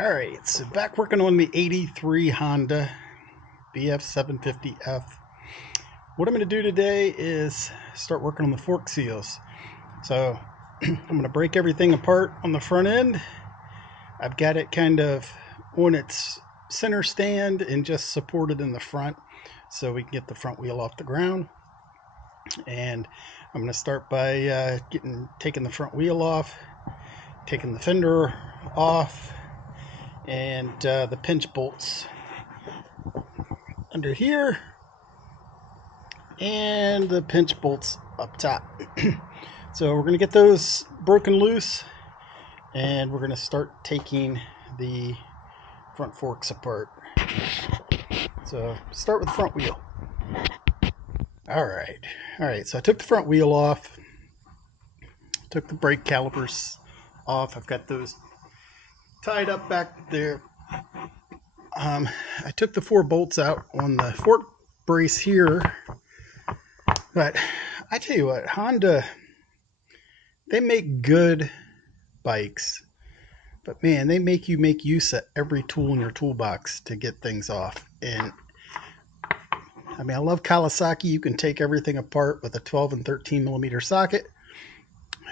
Alright, so back working on the 83 Honda VF750F. What I'm going to do today is start working on the fork seals. So I'm going to break everything apart on the front end. I've got it kind of on its center stand and just supported in the front so we can get the front wheel off the ground. And I'm going to start by taking the front wheel off, taking the fender off, and the pinch bolts under here and the pinch bolts up top. So we're going to get those broken loose and we're going to start taking the front forks apart. So start with the front wheel. All right, so I took the front wheel off, took the brake calipers off. I've got those tied up back there. I took the 4 bolts out on the fork brace here, but I tell you what, Honda, they make good bikes, but man, they make you make use of every tool in your toolbox to get things off. And I mean, I love Kawasaki. You can take everything apart with a 12 and 13 millimeter socket.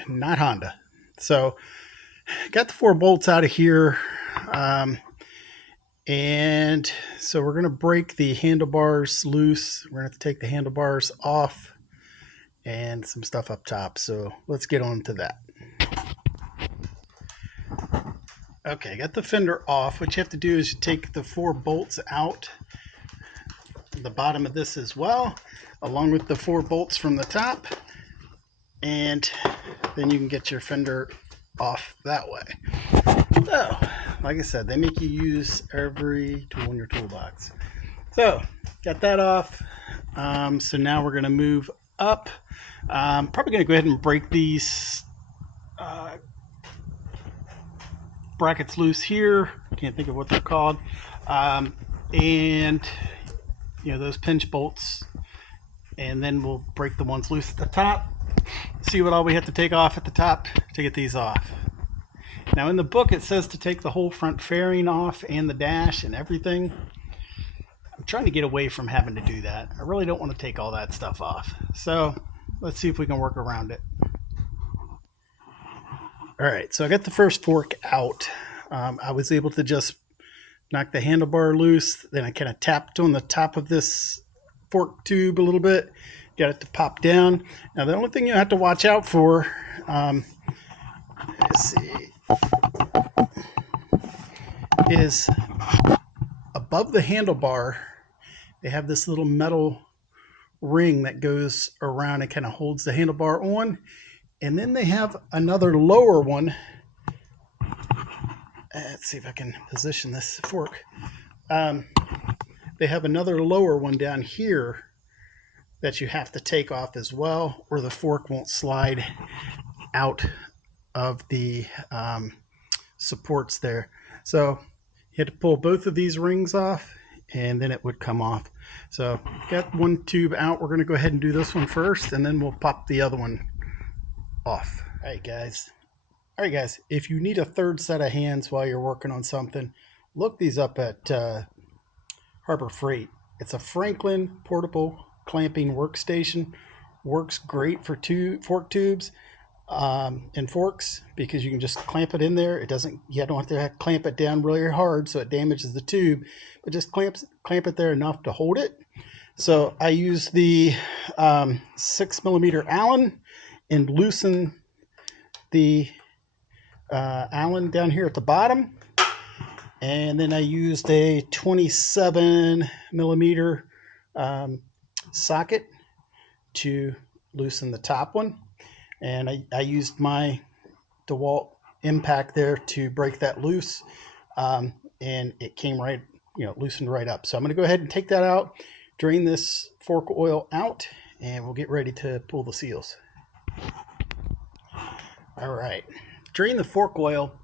Not Honda. So got the 4 bolts out of here. And so we're going to break the handlebars loose. We're going to have to take the handlebars off and some stuff up top. So let's get on to that. Okay, got the fender off. What you have to do is you take the 4 bolts out the bottom of this as well, along with the 4 bolts from the top, and then you can get your fender off that way. So, like I said, they make you use every tool in your toolbox. So, got that off. So now we're going to move up. I'm probably going to go ahead and break these brackets loose here. Can't think of what they're called. And you know, those pinch bolts, and then we'll break the ones loose at the top. See what all we have to take off at the top to get these off. Now in the book it says to take the whole front fairing off and the dash and everything. I'm trying to get away from having to do that. I really don't want to take all that stuff off. So let's see if we can work around it. Alright, so I got the first fork out. I was able to just knock the handlebar loose. Then I kind of tapped on the top of this fork tube a little bit. Got it to pop down. Now the only thing you have to watch out for, let's see, is above the handlebar, they have this little metal ring that goes around and kind of holds the handlebar on. And then they have another lower one. Let's see if I can position this fork. They have another lower one down here that you have to take off as well, or the fork won't slide out of the supports there. So you had to pull both of these rings off and then it would come off. So got one tube out. We're going to go ahead and do this one first, and then we'll pop the other one off. All right guys, if you need a third set of hands while you're working on something, look these up at Harbor Freight. It's a Franklin portable clamping workstation. Works great for fork tubes and forks, because you can just clamp it in there. It doesn't, you don't have to clamp it down really hard so it damages the tube, but just clamp it there enough to hold it. So I use the 6 millimeter Allen and loosen the Allen down here at the bottom, and then I used a 27 millimeter socket to loosen the top one, and I used my DeWalt impact there to break that loose, and it came right, loosened right up. So I'm going to go ahead and take that out, drain this fork oil out, and we'll get ready to pull the seals. All right, drain the fork oil.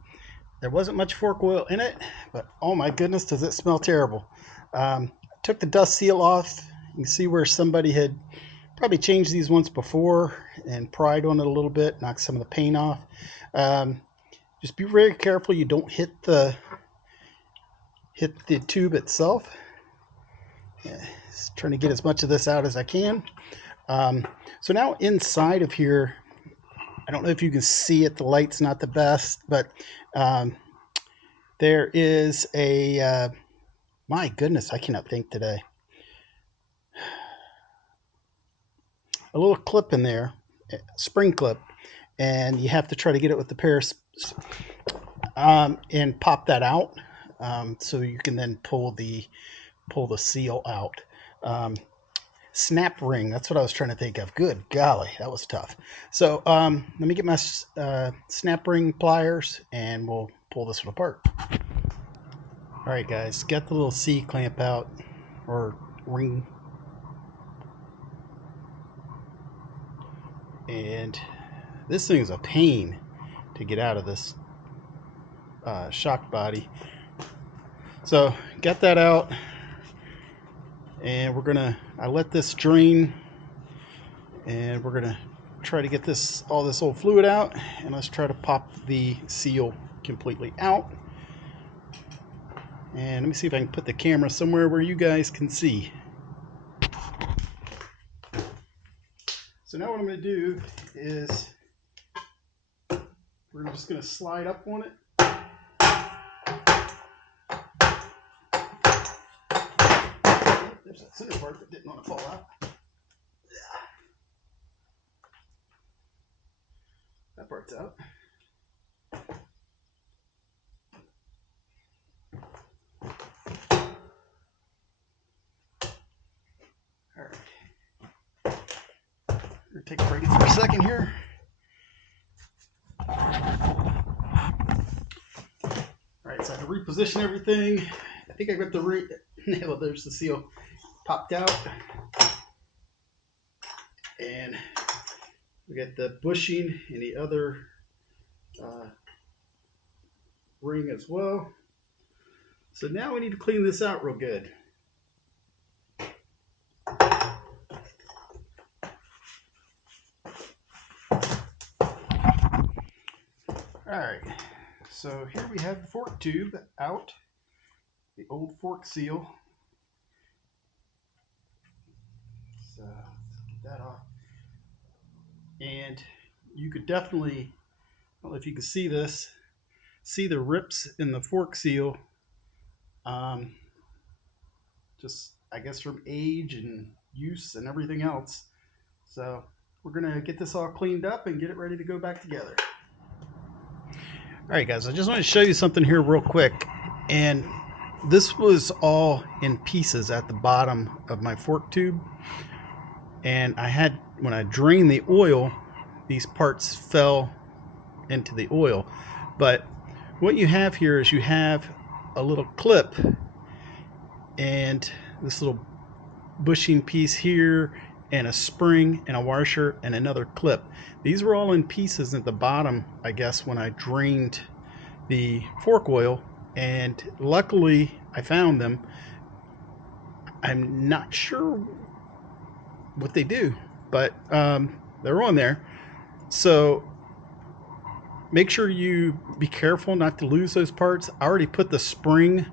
There wasn't much fork oil in it, but oh my goodness, does it smell terrible. Took the dust seal off. You can see where somebody had probably changed these once before and pried on it a little bit, knocked some of the paint off. Just be very careful you don't hit the hit the tube itself. Just trying to get as much of this out as I can. So now inside of here, I don't know if you can see it, the light's not the best, but there is a, my goodness, I cannot think today. A little clip in there, a spring clip, and you have to try to get it with the pair and pop that out, so you can then pull the seal out. Snap ring, that's what I was trying to think of. Good golly, that was tough. So let me get my snap ring pliers and we'll pull this one apart. All right guys, got the little C clamp out, or ring, and this thing is a pain to get out of this shock body. So got that out, and I let this drain, and we're gonna try to get all this old fluid out, and let's try to pop the seal completely out. And let me see if I can put the camera somewhere where you guys can see. So now what I'm going to do is we're just going to slide up on it. There's that center part that didn't want to fall out. That part's out. All right. We're going to take a break for a second here. All right, so I have to reposition everything. I think I got well, there's the seal popped out. And we got the bushing and the other ring as well. So now we need to clean this out real good. Alright, so here we have the fork tube out, the old fork seal. So let's get that off. And you could definitely, I don't know if you can see this, see the rips in the fork seal. Just, I guess, from age and use and everything else. So we're going to get this all cleaned up and get it ready to go back together. All right, guys, I just want to show you something here real quick. And this was all in pieces at the bottom of my fork tube. And when I drained the oil, these parts fell into the oil. But what you have here is you have a little clip and this little bushing piece here, and a spring and a washer and another clip. These were all in pieces at the bottom, I guess, when I drained the fork oil, and luckily I found them. I'm not sure what they do, but they're on there. So make sure you be careful not to lose those parts. I already put the spring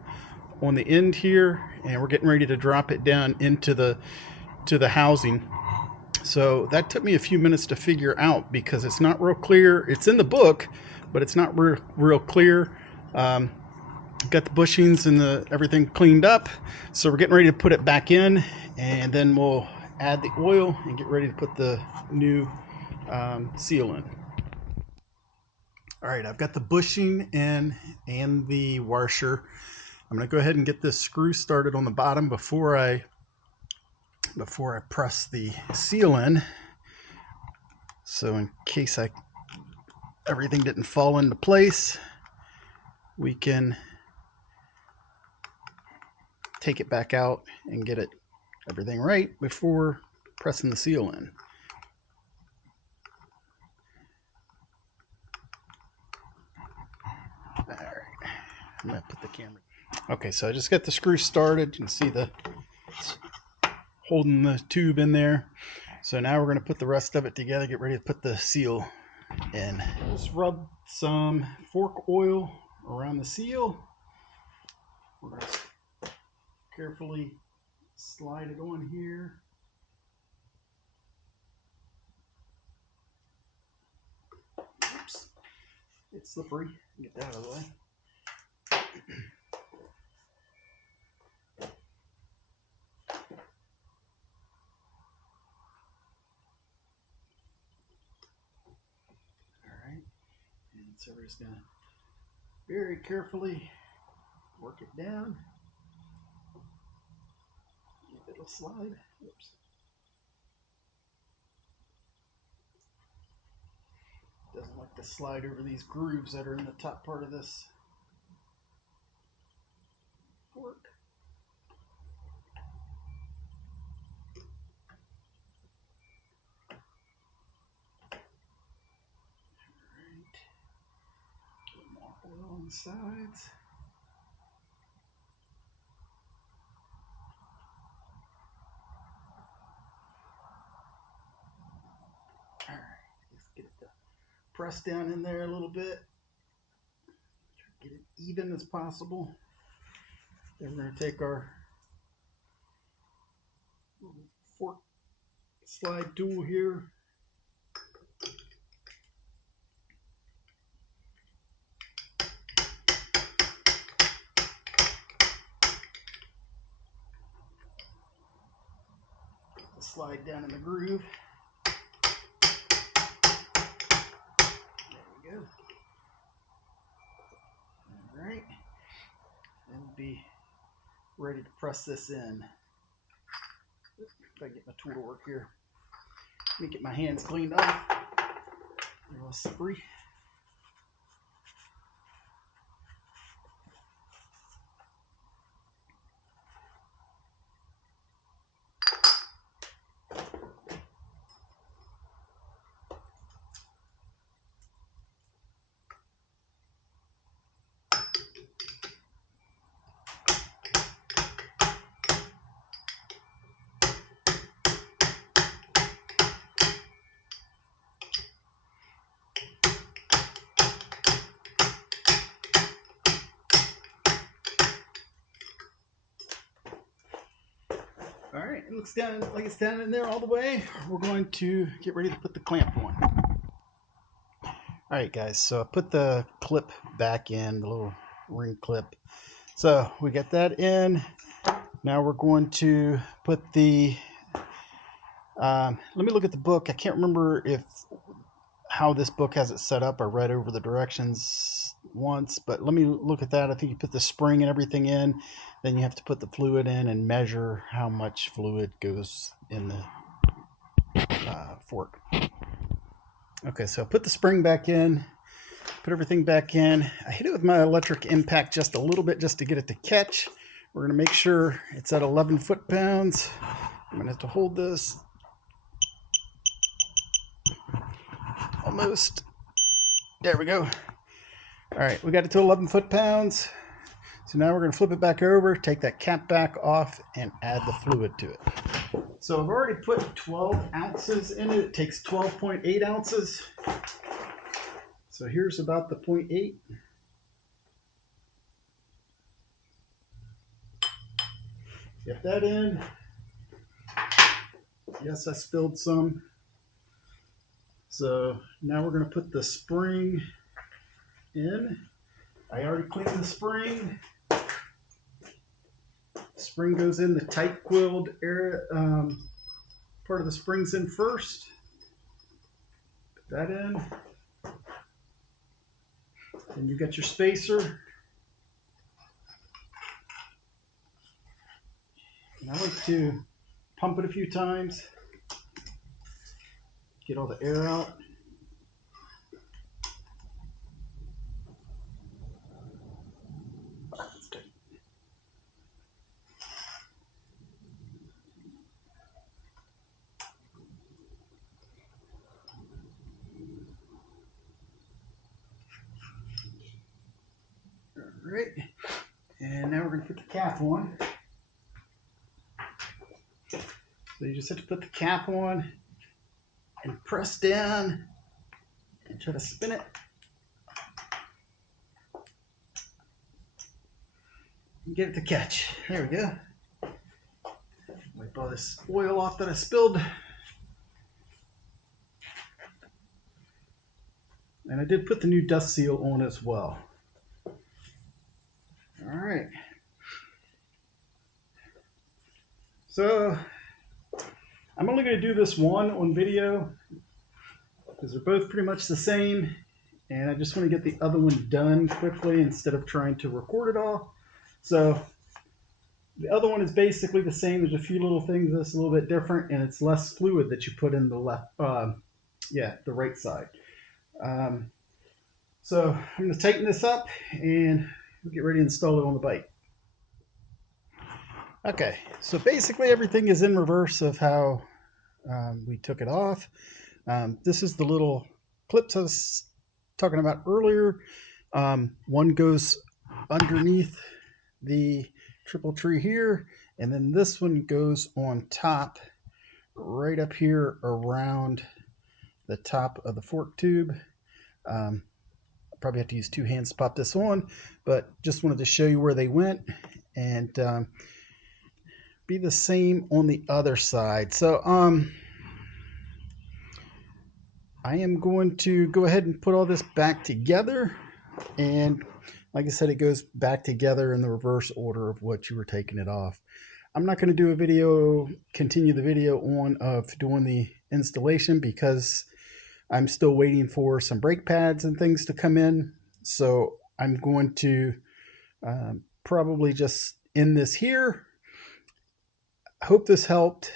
on the end here, and we're getting ready to drop it down into the housing. So that took me a few minutes to figure out because it's not real clear. It's in the book, but it's not real clear. Got the bushings and everything cleaned up, so we're getting ready to put it back in, and then we'll add the oil and get ready to put the new seal in. All right, I've got the bushing in and the washer. I'm going to go ahead and get this screw started on the bottom before I press the seal in. So in case everything didn't fall into place, we can take it back out and get everything right before pressing the seal in. All right, I'm going to put the camera. Okay, so I just got the screw started. You can see holding the tube in there. So now we're going to put the rest of it together, get ready to put the seal in. Just rub some fork oil around the seal We're going to carefully slide it on here. Oops, it's slippery. Get that out of the way. All right, and so we're just going to very carefully work it down. It'll slide. Oops. Doesn't like to slide over these grooves that are in the top part of this fork. Alright. A little more oil on the sides. Alright, just get it to press down in there a little bit. Try to get it even as possible. Then we're going to take our fork slide tool here. Slide down in the groove. There we go. All right. And we'll be ready to press this in. If I get my tool to work here. Let me get my hands cleaned off. They're a little slippery. All right, it looks down like it's down in there all the way. We're going to get ready to put the clamp on. All right, guys, so I put the clip back in, the little ring clip. So we got that in. Now we're going to put the, let me look at the book. I can't remember how this book has it set up. I read over the directions once, but let me look at that. I think you put the spring and everything in, then you have to put the fluid in and measure how much fluid goes in the fork. Okay, so I put the spring back in, put everything back in. I hit it with my electric impact just a little bit just to get it to catch. We're going to make sure it's at 11 foot-pounds. I'm going to have to hold this. Almost. There we go. All right, we got it to 11 foot-pounds. So now we're going to flip it back over, take that cap back off, and add the fluid to it. So I've already put 12 ounces in it. It takes 12.8 ounces. So here's about the 0.8. Get that in. Yes, I spilled some. So now we're going to put the spring in. I already cleaned the spring. Spring goes in the tight coiled area. Part of the spring's in first. Put that in. Then you got your spacer. And I like to pump it a few times. Get all the air out. All right, and now we're going to put the cap on. So you just have to put the cap on and press down and try to spin it. get it to catch. There we go. Wipe all this oil off that I spilled. And I did put the new dust seal on as well. All right. So I'm only going to do this one on video because they're both pretty much the same. And I just want to get the other one done quickly instead of trying to record it all. So the other one is basically the same. There's a few little things that's a little bit different, and it's less fluid that you put in the left, the right side. So I'm going to tighten this up and get ready to install it on the bike. Okay, so basically everything is in reverse of how we took it off. This is the little clips I was talking about earlier. One goes underneath the triple tree here, and then this one goes on top, right up here around the top of the fork tube. I probably have to use two hands to pop this on, but just wanted to show you where they went, and be the same on the other side. So I am going to go ahead and put all this back together, and like I said, it goes back together in the reverse order of what you were taking it off. I'm not going to do a video, continue the video on of doing the installation because I'm still waiting for some brake pads and things to come in. So I'm going to probably just end this here. I hope this helped.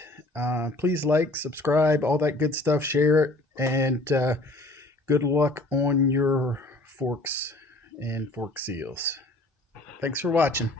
Please like, subscribe, all that good stuff, share it, and good luck on your forks and fork seals. Thanks for watching.